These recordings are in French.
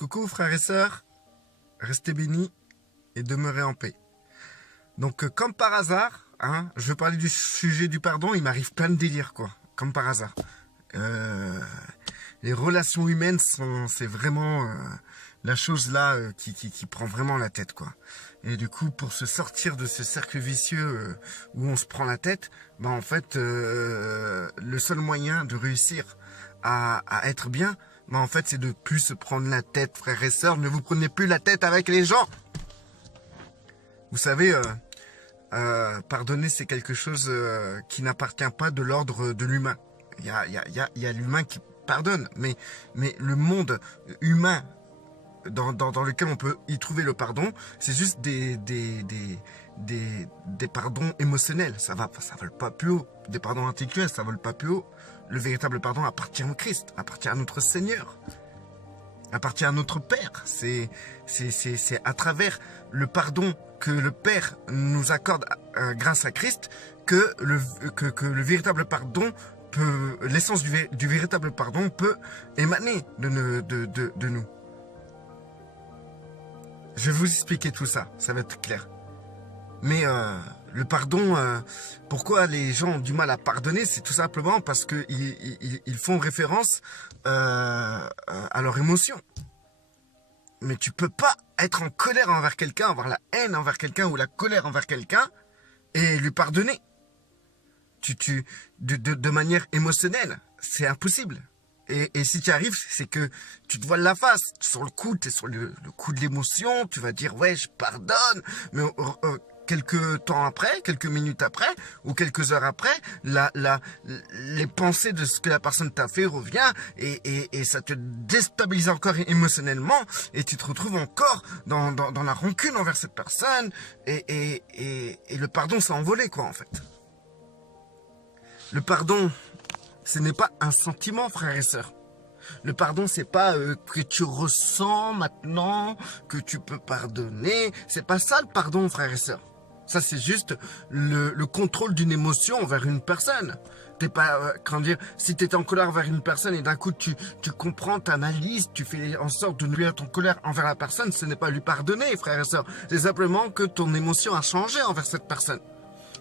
Coucou frères et sœurs, restez bénis et demeurez en paix. Donc comme par hasard, je vais parler du sujet du pardon, il m'arrive plein de délires quoi, comme par hasard. Les relations humaines c'est vraiment la chose là qui prend vraiment la tête quoi. Et du coup pour se sortir de ce cercle vicieux où on se prend la tête, en fait le seul moyen de réussir à être bien, en fait c'est de plus se prendre la tête frères et sœurs. Ne vous prenez plus la tête avec les gens. Vous savez, pardonner c'est quelque chose qui n'appartient pas de l'ordre de l'humain. Il y a l'humain qui pardonne, mais le monde humain dans lequel on peut y trouver le pardon, c'est juste des pardons émotionnels. Ça vole pas plus haut. Des pardons intellectuels, ça vole pas plus haut. Le véritable pardon appartient au Christ, appartient à notre Seigneur, appartient à notre Père. C'est à travers le pardon que le Père nous accorde grâce à Christ que le véritable pardon peut, l'essence du véritable pardon peut émaner de nous. Je vais vous expliquer tout ça, ça va être clair. Mais le pardon, pourquoi les gens ont du mal à pardonner, c'est tout simplement parce qu'ils font référence à leurs émotions. Mais tu peux pas être en colère envers quelqu'un, avoir la haine envers quelqu'un ou la colère envers quelqu'un et lui pardonner. De manière émotionnelle, c'est impossible. Et si tu y arrives, c'est que tu te voiles la face. Sur le coup, tu es sur le coup de l'émotion, tu vas dire ouais, je pardonne. Mais quelques temps après, quelques minutes après, ou quelques heures après, les pensées de ce que la personne t'a fait revient et ça te déstabilise encore émotionnellement et tu te retrouves encore dans la rancune envers cette personne et le pardon s'est envolé quoi en fait. Le pardon, ce n'est pas un sentiment, frères et sœurs. Le pardon, c'est pas que tu ressens maintenant, que tu peux pardonner. C'est pas ça le pardon, frères et sœurs. Ça, c'est juste le contrôle d'une émotion envers une personne. T'es pas, comment dire, si tu étais en colère envers une personne et d'un coup tu comprends, t'analyses, tu fais en sorte de ne plus être en colère envers la personne, ce n'est pas lui pardonner, frères et sœurs. C'est simplement que ton émotion a changé envers cette personne.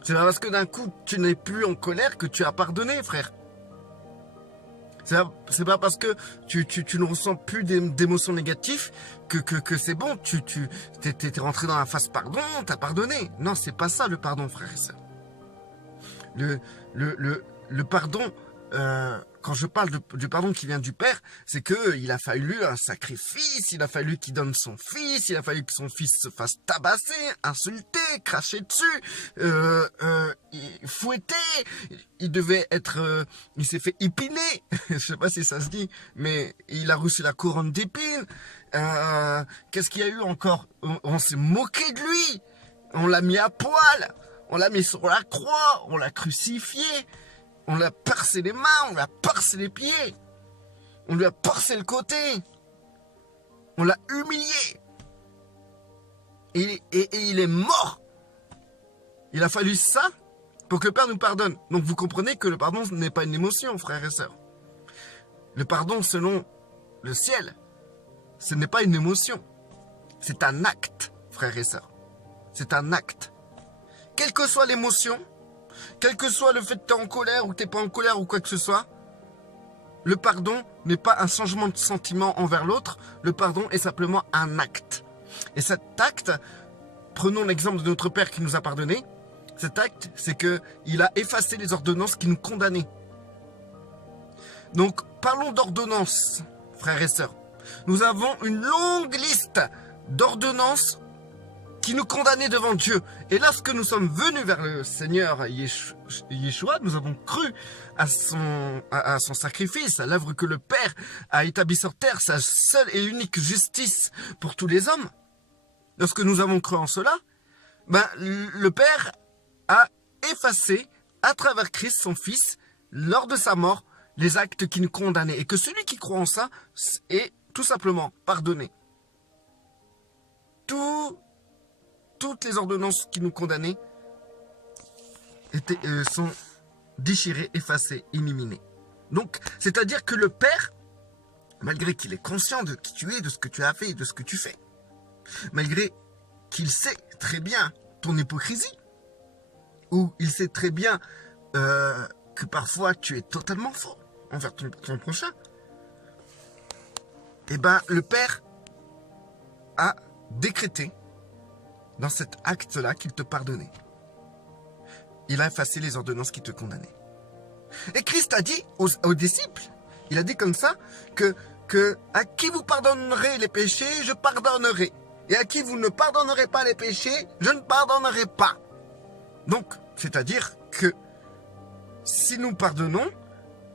C'est pas parce que d'un coup tu n'es plus en colère que tu as pardonné, frère. C'est pas parce que tu ne ressens plus d'émotions négatives que c'est bon, t'es rentré dans la phase pardon, t'as pardonné. Non, c'est pas ça le pardon, frère et sœur. Le pardon, quand je parle du pardon qui vient du Père, c'est qu'il a fallu un sacrifice, il a fallu qu'il donne son fils, il a fallu que son fils se fasse tabasser, insulter, cracher dessus, fouetter, il devait être, il s'est fait épiner, je sais pas si ça se dit, mais il a reçu la couronne d'épines. Qu'est-ce qu'il y a eu encore? On s'est moqué de lui, on l'a mis à poil, on l'a mis sur la croix, on l'a crucifié. On lui a percé les mains, on lui a percé les pieds. On lui a percé le côté. On l'a humilié. Et il est mort. Il a fallu ça pour que le Père nous pardonne. Donc vous comprenez que le pardon n'est pas une émotion, frères et sœurs. Le pardon selon le ciel, ce n'est pas une émotion. C'est un acte, frères et sœurs. C'est un acte. Quelle que soit l'émotion, quel que soit le fait que tu es en colère ou que tu n'es pas en colère ou quoi que ce soit, le pardon n'est pas un changement de sentiment envers l'autre. Le pardon est simplement un acte. Et cet acte, prenons l'exemple de notre Père qui nous a pardonné. Cet acte, c'est qu'il a effacé les ordonnances qui nous condamnaient. Donc, parlons d'ordonnances, frères et sœurs. Nous avons une longue liste d'ordonnances qui nous condamnait devant Dieu. Et lorsque nous sommes venus vers le Seigneur Yeshua, nous avons cru à son sacrifice, à l'œuvre que le Père a établie sur terre, sa seule et unique justice pour tous les hommes. Lorsque nous avons cru en cela, le Père a effacé à travers Christ, son Fils, lors de sa mort, les actes qui nous condamnaient. Et que celui qui croit en ça est tout simplement pardonné. Toutes les ordonnances qui nous condamnaient sont déchirées, effacées, éliminées. Donc, c'est-à-dire que le Père malgré qu'il est conscient de qui tu es, de ce que tu as fait et de ce que tu fais, malgré qu'il sait très bien ton hypocrisie, ou il sait très bien que parfois tu es totalement faux envers ton prochain, eh ben le Père a décrété dans cet acte-là qu'il te pardonnait. Il a effacé les ordonnances qui te condamnaient. Et Christ a dit aux disciples, il a dit comme ça, que à qui vous pardonnerez les péchés, je pardonnerai. Et à qui vous ne pardonnerez pas les péchés, je ne pardonnerai pas. Donc, c'est-à-dire que si nous pardonnons,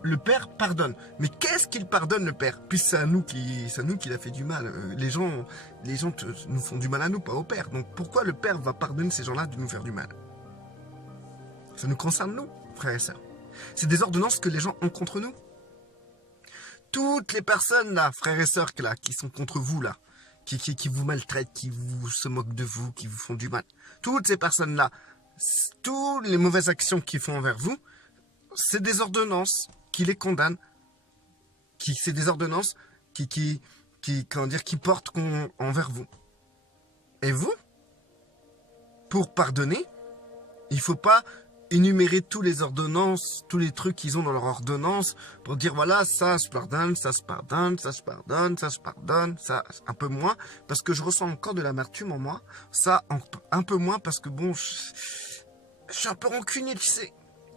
le Père pardonne. Mais qu'est-ce qu'il pardonne, le Père? Puis c'est à nous qu'il a fait du mal. Les gens nous font du mal à nous, pas au Père. Donc pourquoi le Père va pardonner ces gens-là de nous faire du mal? Ça nous concerne, nous, frères et sœurs. C'est des ordonnances que les gens ont contre nous. Toutes les personnes là, frères et sœurs là, qui sont contre vous là, qui vous maltraitent, qui se moquent de vous, qui vous font du mal. Toutes ces personnes-là, toutes les mauvaises actions qu'ils font envers vous, c'est des ordonnances qui les condamnent. C'est des ordonnances qui portent envers vous. Et vous, pour pardonner, il ne faut pas énumérer toutes les ordonnances, tous les trucs qu'ils ont dans leur ordonnance pour dire voilà, ça je pardonne, ça je pardonne, ça je pardonne, ça je pardonne, ça un peu moins parce que je ressens encore de l'amertume en moi, ça un peu moins parce que bon, je suis un peu rancunier, tu sais,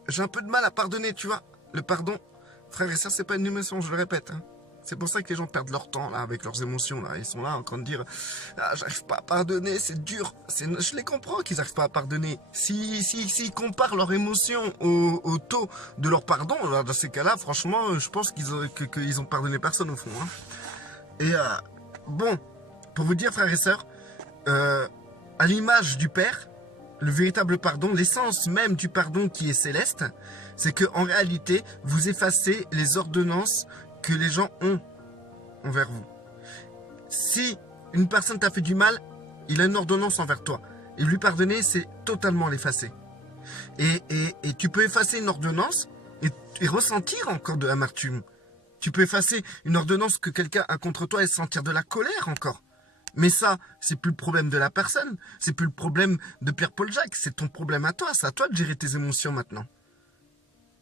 j'ai un peu de mal à pardonner, tu vois. Le pardon, frère et sœurs, c'est pas une émotion, je le répète, hein. C'est pour ça que les gens perdent leur temps là avec leurs émotions là. Ils sont là en train de dire ah, j'arrive pas à pardonner, c'est dur. Je les comprends qu'ils n'arrivent pas à pardonner. S'ils comparent leurs émotions au taux de leur pardon, là, dans ces cas-là, franchement, je pense qu'ils ont pardonné personne au fond. Hein. Et bon, pour vous dire, frères et sœurs, à l'image du Père, le véritable pardon, l'essence même du pardon qui est céleste, c'est que en réalité, vous effacez les ordonnances que les gens ont envers vous. Si une personne t'a fait du mal, il a une ordonnance envers toi. Et lui pardonner, c'est totalement l'effacer. Et tu peux effacer une ordonnance et ressentir encore de l'amertume. Tu peux effacer une ordonnance que quelqu'un a contre toi et sentir de la colère encore. Mais ça, c'est plus le problème de la personne. C'est plus le problème de Pierre-Paul Jacques. C'est ton problème à toi. C'est à toi de gérer tes émotions maintenant.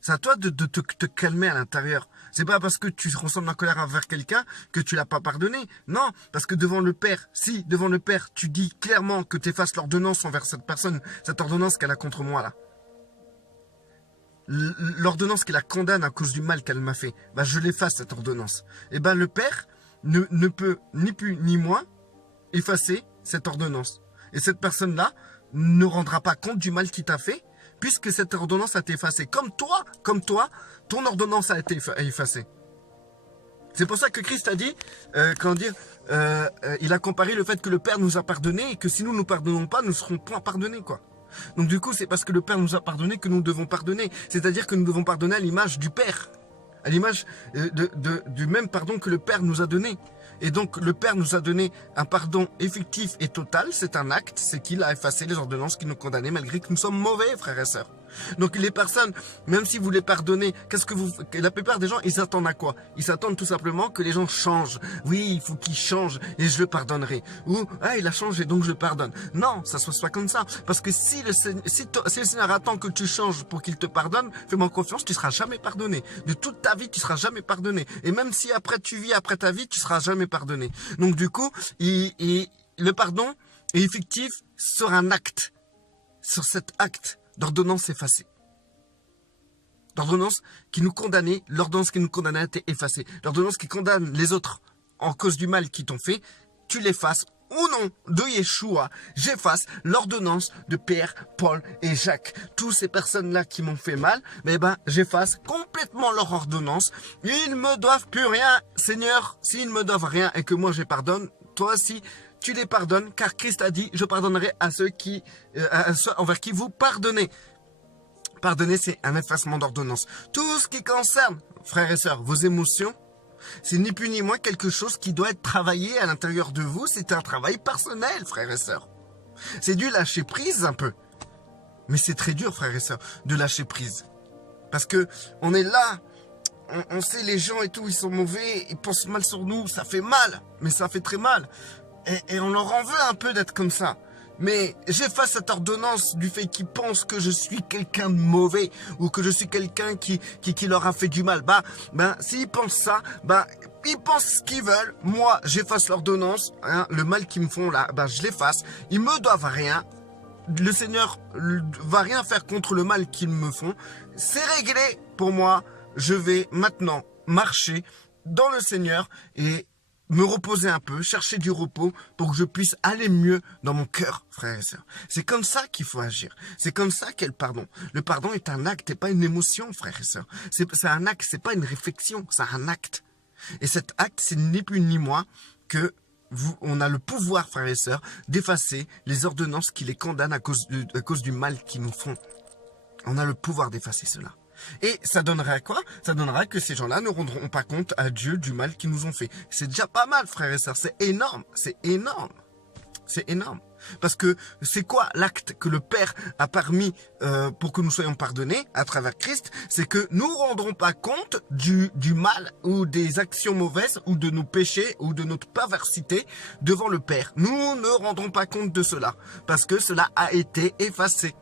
C'est à toi de te calmer à l'intérieur. C'est pas parce que tu ressens de la colère envers quelqu'un que tu l'as pas pardonné. Non, parce que devant le Père, si devant le Père, tu dis clairement que tu effaces l'ordonnance envers cette personne, cette ordonnance qu'elle a contre moi là. L'ordonnance qui la condamne à cause du mal qu'elle m'a fait, bah je l'efface cette ordonnance. Et ben le Père ne peut ni plus ni moins effacer cette ordonnance. Et cette personne-là ne rendra pas compte du mal qu'il t'a fait, puisque cette ordonnance a été effacée. Comme toi, ton ordonnance a été effacée. C'est pour ça que Christ a dit, il a comparé le fait que le Père nous a pardonné et que si nous ne nous pardonnons pas, nous ne serons point pardonnés, quoi. Donc du coup, c'est parce que le Père nous a pardonné que nous devons pardonner. C'est-à-dire que nous devons pardonner à l'image du Père, à l'image du même pardon que le Père nous a donné. Et donc le Père nous a donné un pardon effectif et total, c'est un acte, c'est qu'il a effacé les ordonnances qui nous condamnaient malgré que nous sommes mauvais, frères et sœurs. Donc les personnes, même si vous les pardonnez, la plupart des gens, ils s'attendent à quoi? Ils s'attendent tout simplement que les gens changent. Oui, il faut qu'ils changent et je le pardonnerai. Ou, ah, il a changé donc je le pardonne. Non, ça soit comme ça. Parce que si le Seigneur attend que tu changes pour qu'il te pardonne, fais-moi confiance, tu seras jamais pardonné. De toute ta vie, tu seras jamais pardonné. Et même si après tu vis après ta vie, tu seras jamais pardonné. Donc du coup, le pardon est effectif sur un acte. Sur cet acte d'ordonnance effacée. L'ordonnance qui nous condamnait, l'ordonnance qui nous condamnait a été effacée. L'ordonnance qui condamne les autres en cause du mal qu'ils t'ont fait, tu l'effaces. Au nom de Yeshua, j'efface l'ordonnance de Pierre, Paul et Jacques. Toutes ces personnes-là qui m'ont fait mal, j'efface complètement leur ordonnance. Ils ne me doivent plus rien. Seigneur, s'ils ne me doivent rien et que moi je pardonne, toi aussi, tu les pardonnes, car Christ a dit, je pardonnerai à ceux envers qui vous pardonnez. Pardonner, c'est un effacement d'ordonnance. Tout ce qui concerne, frères et sœurs, vos émotions, c'est ni plus ni moins quelque chose qui doit être travaillé à l'intérieur de vous. C'est un travail personnel, frères et sœurs. C'est du lâcher prise un peu. Mais c'est très dur, frères et sœurs, de lâcher prise. Parce que on est là, on sait les gens et tout, ils sont mauvais, ils pensent mal sur nous, ça fait mal, mais ça fait très mal. Et on leur en veut un peu d'être comme ça. Mais j'efface cette ordonnance du fait qu'ils pensent que je suis quelqu'un de mauvais ou que je suis quelqu'un qui leur a fait du mal. S'ils pensent ça, ils pensent ce qu'ils veulent. Moi, j'efface l'ordonnance, hein, le mal qu'ils me font là, je l'efface. Ils me doivent rien. Le Seigneur va rien faire contre le mal qu'ils me font. C'est réglé pour moi. Je vais maintenant marcher dans le Seigneur et me reposer un peu, chercher du repos pour que je puisse aller mieux dans mon cœur, frères et sœurs. C'est comme ça qu'il faut agir. C'est comme ça qu'est le pardon. Le pardon est un acte et pas une émotion, frères et sœurs. C'est un acte, c'est pas une réflexion, c'est un acte. Et cet acte, c'est ni plus ni moins que on a le pouvoir, frères et sœurs, d'effacer les ordonnances qui les condamnent à cause du mal qu'ils nous font. On a le pouvoir d'effacer cela. Et ça donnera quoi? Ça donnera que ces gens-là ne rendront pas compte à Dieu du mal qu'ils nous ont fait. C'est déjà pas mal, frères et sœurs. C'est énorme. C'est énorme. C'est énorme. Parce que c'est quoi l'acte que le Père a permis pour que nous soyons pardonnés à travers Christ? C'est que nous ne rendrons pas compte du mal ou des actions mauvaises ou de nos péchés ou de notre perversité devant le Père. Nous ne rendrons pas compte de cela parce que cela a été effacé.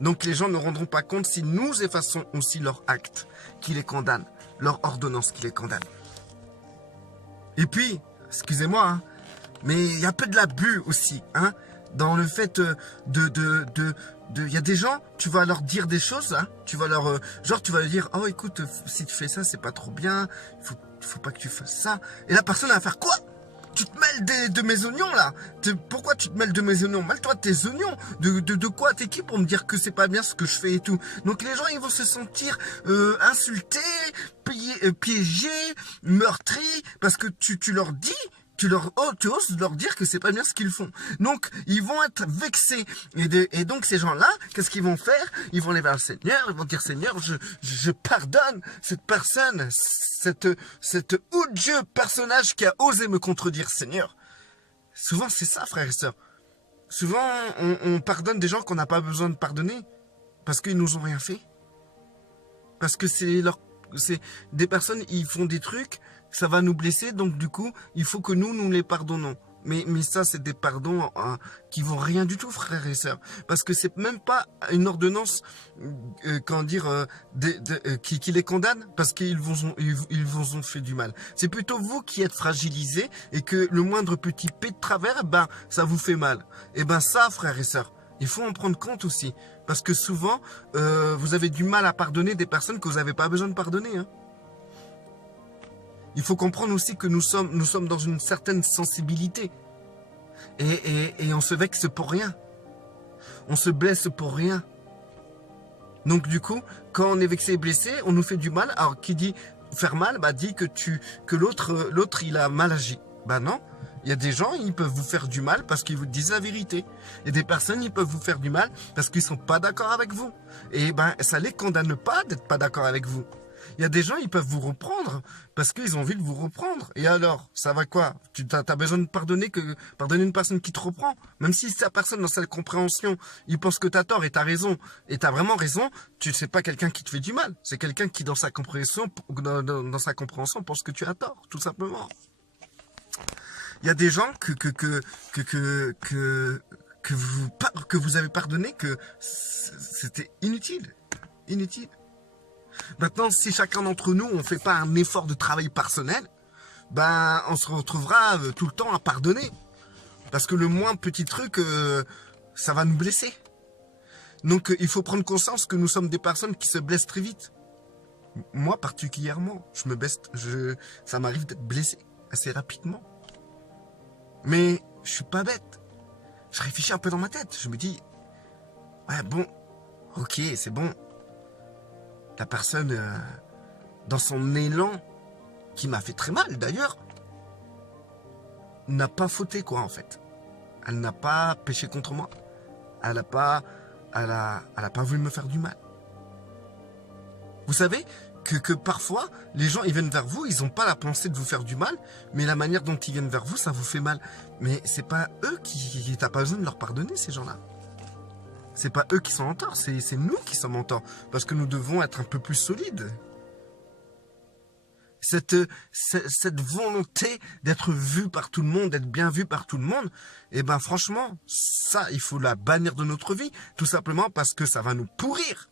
Donc les gens ne rendront pas compte si nous effaçons aussi leur acte qui les condamne, leur ordonnance qui les condamne. Et puis, excusez-moi, hein, mais il y a un peu de l'abus aussi, hein, dans le fait il y a des gens, tu vas leur dire des choses, hein, tu vas leur dire, oh écoute, si tu fais ça, c'est pas trop bien, il faut pas que tu fasses ça. Et la personne elle va faire quoi? Tu te mêles de mes oignons là? Pourquoi tu te mêles de mes oignons? Mêle-toi de tes oignons. De quoi t'es qui pour me dire que c'est pas bien ce que je fais et tout? Donc les gens ils vont se sentir insultés, piégés, meurtris parce que tu leur dis, tu oses leur dire que c'est pas bien ce qu'ils font. Donc ils vont être vexés et donc ces gens-là, qu'est-ce qu'ils vont faire? Ils vont aller vers le Seigneur, ils vont dire Seigneur, je pardonne cette personne, cet odieux personnage qui a osé me contredire, Seigneur. Souvent c'est ça, frères et sœurs. Souvent on pardonne des gens qu'on n'a pas besoin de pardonner parce qu'ils nous ont rien fait. Parce que c'est des personnes, ils font des trucs, ça va nous blesser, donc du coup, il faut que nous les pardonnons. Mais ça, c'est des pardons qui vont rien du tout, frères et sœurs. Parce que c'est même pas une ordonnance, qui les condamne, parce qu'ils vous ont fait du mal. C'est plutôt vous qui êtes fragilisés et que le moindre petit pet de travers, ça vous fait mal. Et ça, frères et sœurs, il faut en prendre compte aussi. Parce que souvent, vous avez du mal à pardonner des personnes que vous n'avez pas besoin de pardonner, hein. Il faut comprendre aussi que nous sommes dans une certaine sensibilité. Et on se vexe pour rien. On se blesse pour rien. Donc du coup, quand on est vexé et blessé, on nous fait du mal. Alors qui dit faire mal, dit que l'autre il a mal agi. Non. Il y a des gens, ils peuvent vous faire du mal parce qu'ils vous disent la vérité. Et des personnes, ils peuvent vous faire du mal parce qu'ils sont pas d'accord avec vous. Et ça les condamne pas d'être pas d'accord avec vous. Il y a des gens, ils peuvent vous reprendre parce qu'ils ont envie de vous reprendre. Et alors, ça va quoi? Tu as besoin de pardonner une personne qui te reprend. Même si cette personne, dans sa compréhension, il pense que tu as tort et tu as raison. Et tu as vraiment raison, c'est pas quelqu'un qui te fait du mal. C'est quelqu'un qui, dans sa compréhension, pense que tu as tort, tout simplement. Il y a des gens que vous avez pardonné que c'était inutile. Inutile. Maintenant, si chacun d'entre nous, on fait pas un effort de travail personnel, on se retrouvera tout le temps à pardonner. Parce que le moins petit truc, ça va nous blesser. Donc, il faut prendre conscience que nous sommes des personnes qui se blessent très vite. Moi, particulièrement, ça m'arrive d'être blessé assez rapidement. Mais je suis pas bête. Je réfléchis un peu dans ma tête. Je me dis, ouais, bon, ok, c'est bon. La personne, dans son élan, qui m'a fait très mal d'ailleurs, n'a pas fauté quoi en fait. Elle n'a pas péché contre moi. Elle a pas voulu me faire du mal. Vous savez que parfois, les gens ils viennent vers vous, ils n'ont pas la pensée de vous faire du mal, mais la manière dont ils viennent vers vous, ça vous fait mal. Mais c'est pas eux t'as pas besoin de leur pardonner ces gens-là. C'est pas eux qui sont en tort, c'est nous qui sommes en tort. Parce que nous devons être un peu plus solides. Cette volonté d'être vu par tout le monde, d'être bien vu par tout le monde, eh ben franchement, ça, il faut la bannir de notre vie. Tout simplement parce que ça va nous pourrir.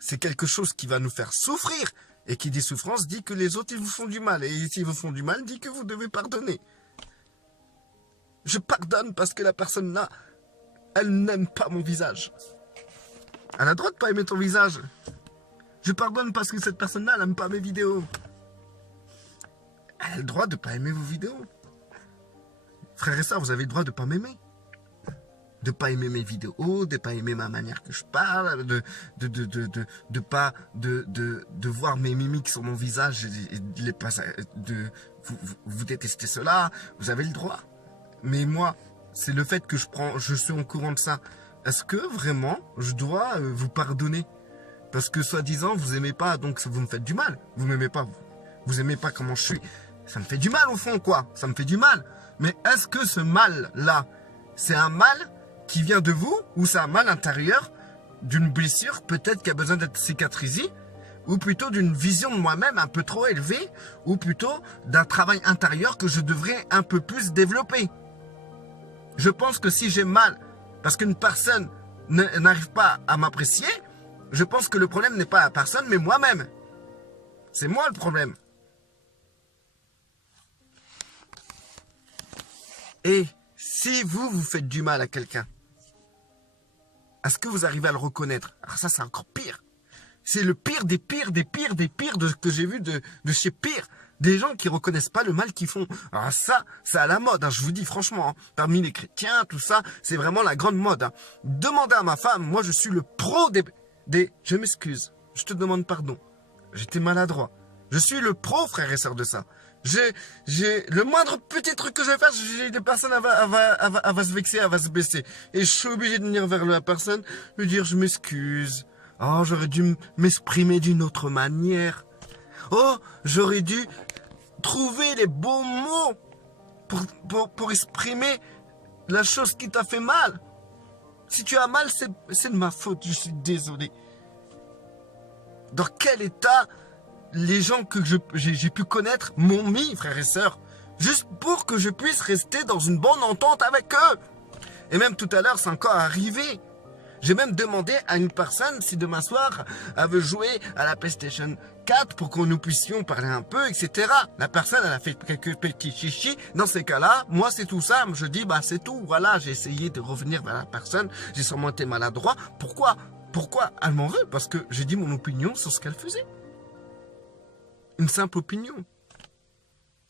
C'est quelque chose qui va nous faire souffrir. Et qui dit souffrance dit que les autres, ils vous font du mal. Et s'ils vous font du mal, dit que vous devez pardonner. Je pardonne parce que la personne là, elle n'aime pas mon visage. Elle a le droit de pas aimer ton visage. Je pardonne parce que cette personne-là, elle n'aime pas mes vidéos. Elle a le droit de pas aimer vos vidéos. Frères et sœurs, vous avez le droit de pas m'aimer. De pas aimer mes vidéos, de pas aimer ma manière que je parle, de voir mes mimiques sur mon visage, vous détestez cela, vous avez le droit. Mais moi, c'est le fait que je suis au courant de ça. Est-ce que vraiment, je dois vous pardonner? Parce que soi-disant, vous aimez pas, donc vous me faites du mal. Vous m'aimez pas, vous aimez pas comment je suis. Ça me fait du mal au fond, quoi. Ça me fait du mal. Mais est-ce que ce mal-là, c'est un mal qui vient de vous ou c'est un mal intérieur d'une blessure peut-être qui a besoin d'être cicatrisée ou plutôt d'une vision de moi-même un peu trop élevée ou plutôt d'un travail intérieur que je devrais un peu plus développer? Je pense que si j'ai mal parce qu'une personne n'arrive pas à m'apprécier, je pense que le problème n'est pas la personne mais moi-même. C'est moi le problème. Et si vous faites du mal à quelqu'un, est-ce que vous arrivez à le reconnaître? Alors ça, c'est encore pire. C'est le pire des pires des pires des pires que j'ai vu de chez pire. Des gens qui reconnaissent pas le mal qu'ils font. Alors ça, c'est à la mode, hein, je vous dis franchement. Hein, parmi les chrétiens, tout ça, c'est vraiment la grande mode. Hein. Demandez à ma femme, moi je suis le pro des... Je m'excuse, je te demande pardon. J'étais maladroit. Je suis le pro, frère et sœur, de ça. Le moindre petit truc que je vais faire, j'ai des personnes, elle va se vexer, elle va se baisser. Et je suis obligé de venir vers la personne, lui dire je m'excuse. Oh, j'aurais dû m'exprimer d'une autre manière. Oh, j'aurais dû trouver les bons mots pour exprimer la chose qui t'a fait mal. Si tu as mal, c'est de ma faute, je suis désolé. Dans quel état les gens que j'ai pu connaître m'ont mis, frères et sœurs, juste pour que je puisse rester dans une bonne entente avec eux. Et même tout à l'heure, c'est encore arrivé. J'ai même demandé à une personne si demain soir, elle veut jouer à la PlayStation 4 pour que nous puissions parler un peu, etc. La personne, elle a fait quelques petits chichis. Dans ces cas-là, moi, c'est tout ça. Je dis, bah, c'est tout. Voilà, j'ai essayé de revenir vers la personne. J'ai sûrement été maladroit. Pourquoi elle m'en veut? Parce que j'ai dit mon opinion sur ce qu'elle faisait. Une simple opinion.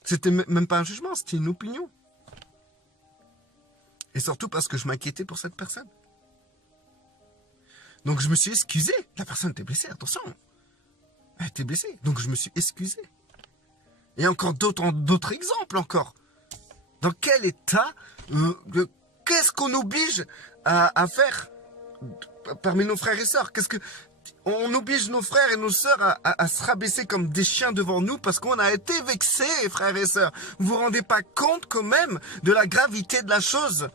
C'était même pas un jugement, c'était une opinion. Et surtout parce que je m'inquiétais pour cette personne. Donc je me suis excusé. La personne était blessée, attention. Elle était blessée, donc je me suis excusé. Et encore d'autres exemples encore. Dans quel état, qu'est-ce qu'on oblige à faire parmi nos frères et sœurs? On oblige nos frères et nos sœurs à se rabaisser comme des chiens devant nous parce qu'on a été vexés, frères et sœurs. Vous vous rendez pas compte quand même de la gravité de la chose?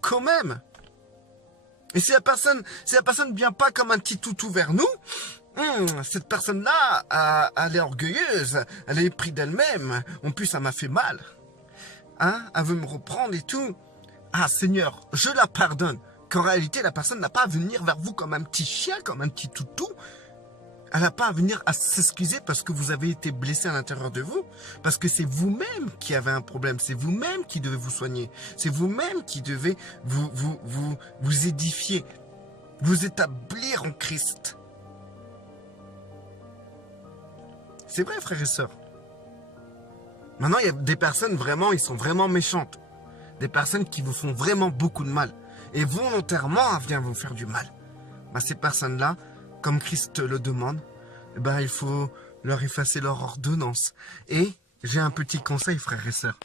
Quand même. Et si la personne ne vient pas comme un petit toutou vers nous, cette personne-là, elle est orgueilleuse, elle est éprise d'elle-même. En plus, ça m'a fait mal. Hein? Elle veut me reprendre et tout. Ah, Seigneur, je la pardonne. Qu'en réalité, la personne n'a pas à venir vers vous comme un petit chien, comme un petit toutou. Elle n'a pas à venir à s'excuser parce que vous avez été blessé à l'intérieur de vous. Parce que c'est vous-même qui avez un problème. C'est vous-même qui devez vous soigner. C'est vous-même qui devez vous édifier. Vous établir en Christ. C'est vrai, frères et sœurs. Maintenant, il y a des personnes vraiment, ils sont vraiment méchantes. Des personnes qui vous font vraiment beaucoup de mal. Et volontairement, viennent vous faire du mal. Bah, ces personnes-là, comme Christ le demande, il faut leur effacer leur ordonnance. Et j'ai un petit conseil, frères et sœurs.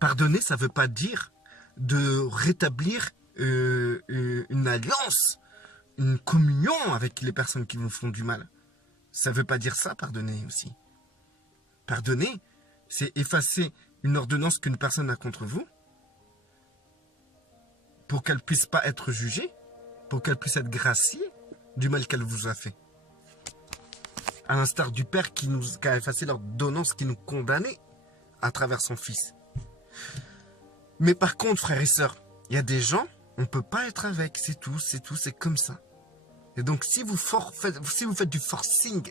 Pardonner, ça ne veut pas dire de rétablir une alliance, une communion avec les personnes qui vous font du mal. Ça ne veut pas dire ça, pardonner aussi. Pardonner, c'est effacer une ordonnance qu'une personne a contre vous pour qu'elle ne puisse pas être jugée, pour qu'elle puisse être graciée du mal qu'elle vous a fait. À l'instar du Père qui a effacé l'ordonnance qui nous condamnait à travers son Fils. Mais par contre, frères et sœurs, il y a des gens, on ne peut pas être avec, c'est tout, c'est comme ça. Et donc, si vous faites du forcing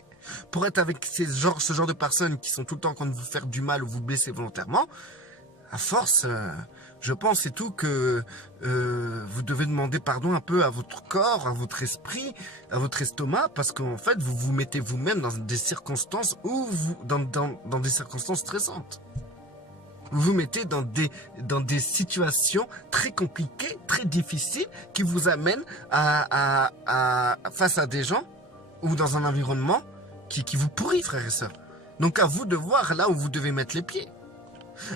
pour être avec ce genre de personnes qui sont tout le temps en train de vous faire du mal ou vous blesser volontairement, à force, je pense c'est tout que vous devez demander pardon un peu à votre corps, à votre esprit, à votre estomac, parce qu'en fait, vous vous mettez vous-même dans des circonstances dans des circonstances stressantes. Vous vous mettez dans des situations très compliquées, très difficiles, qui vous amènent face à des gens ou dans un environnement qui vous pourrit, frères et sœurs. Donc à vous de voir là où vous devez mettre les pieds.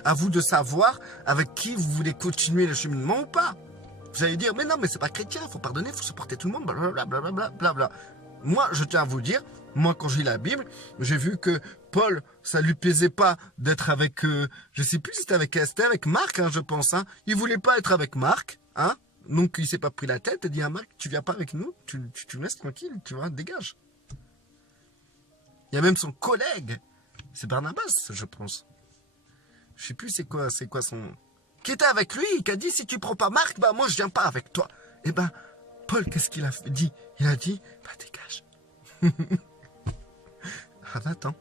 À vous de savoir avec qui vous voulez continuer le cheminement ou pas. Vous allez dire, mais non, mais c'est pas chrétien, il faut pardonner, il faut supporter tout le monde, blablabla. Moi, je tiens à vous dire, moi, quand je lis la Bible, j'ai vu que Paul, ça lui plaisait pas d'être avec, je sais plus si c'était avec Esther, avec Marc, hein, je pense. Hein. Il voulait pas être avec Marc, hein. Donc il s'est pas pris la tête et dit à Marc, tu viens pas avec nous, tu me laisses tranquille, tu vois, dégage. Il y a même son collègue, c'est Barnabas, je pense. Je sais plus c'est quoi son... Qui était avec lui, qui a dit, si tu prends pas Marc, bah moi je viens pas avec toi. Et ben, Paul, qu'est-ce qu'il a dit? Il a dit, bah dégage. Ah bah attends,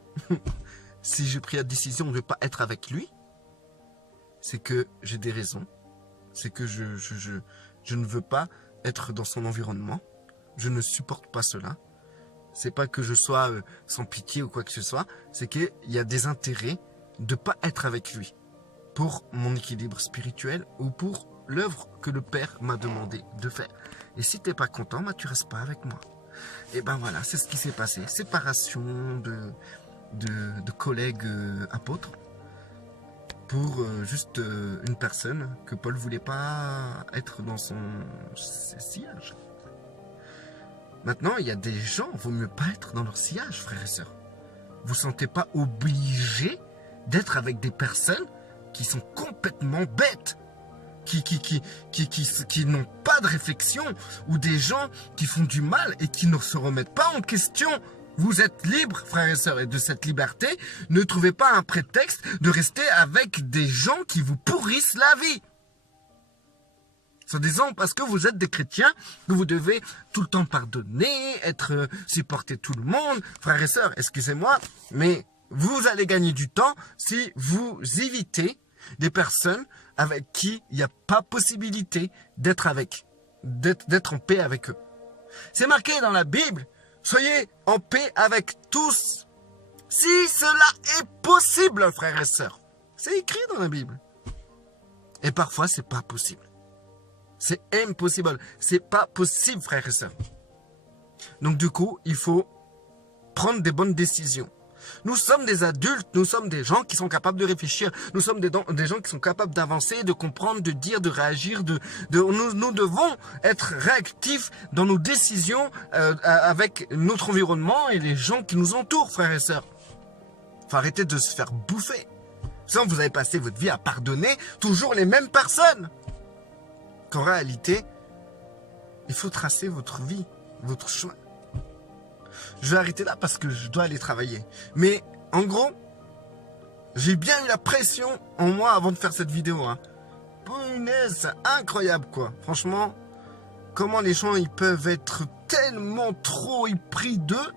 si j'ai pris la décision de ne pas être avec lui, c'est que j'ai des raisons. C'est que je ne veux pas être dans son environnement. Je ne supporte pas cela. C'est pas que je sois sans pitié ou quoi que ce soit. C'est qu'il y a des intérêts de ne pas être avec lui. Pour mon équilibre spirituel ou pour l'œuvre que le Père m'a demandé de faire. Et si t'es pas content, bah tu restes pas avec moi. Et ben voilà, c'est ce qui s'est passé. Séparation de collègues apôtres pour juste une personne que Paul voulait pas être dans son sillage. Maintenant, il y a des gens, il vaut mieux pas être dans leur sillage, frères et sœurs. Vous ne sentez pas obligé d'être avec des personnes qui sont complètement bêtes, qui n'ont pas de réflexion, ou des gens qui font du mal et qui ne se remettent pas en question. Vous êtes libres, frères et sœurs, et de cette liberté, ne trouvez pas un prétexte de rester avec des gens qui vous pourrissent la vie. Soi-disant parce que vous êtes des chrétiens, que vous devez tout le temps pardonner, supporter tout le monde. Frères et sœurs, excusez-moi, mais vous allez gagner du temps si vous évitez des personnes avec qui il n'y a pas possibilité d'être en paix avec eux. C'est marqué dans la Bible, soyez en paix avec tous, si cela est possible, frères et sœurs. C'est écrit dans la Bible. Et parfois, c'est pas possible. C'est impossible. C'est pas possible, frères et sœurs. Donc du coup, il faut prendre des bonnes décisions. Nous sommes des adultes, nous sommes des gens qui sont capables de réfléchir, nous sommes des gens qui sont capables d'avancer, de comprendre, de dire, de réagir, nous devons être réactifs dans nos décisions avec notre environnement et les gens qui nous entourent, frères et sœurs. Il faut arrêter de se faire bouffer. Sinon, vous avez passé votre vie à pardonner toujours les mêmes personnes. Qu'en réalité, il faut tracer votre vie, votre chemin. Je vais arrêter là parce que je dois aller travailler. Mais en gros, j'ai bien eu la pression en moi avant de faire cette vidéo. Hein. Punaise, c'est incroyable quoi. Franchement, comment les gens ils peuvent être tellement trop épris d'eux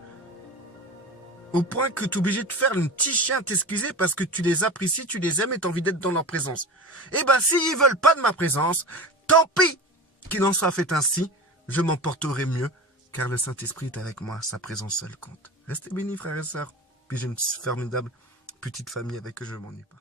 au point que tu es obligé de faire un petit chien t'excuser parce que tu les apprécies, tu les aimes et tu as envie d'être dans leur présence. Eh ben, s'ils veulent pas de ma présence, tant pis qu'il en soit fait ainsi, je m'en porterai mieux. Car le Saint-Esprit est avec moi, sa présence seule compte. Restez bénis, frères et sœurs. Puis j'ai une formidable petite famille avec eux, je ne m'ennuie pas.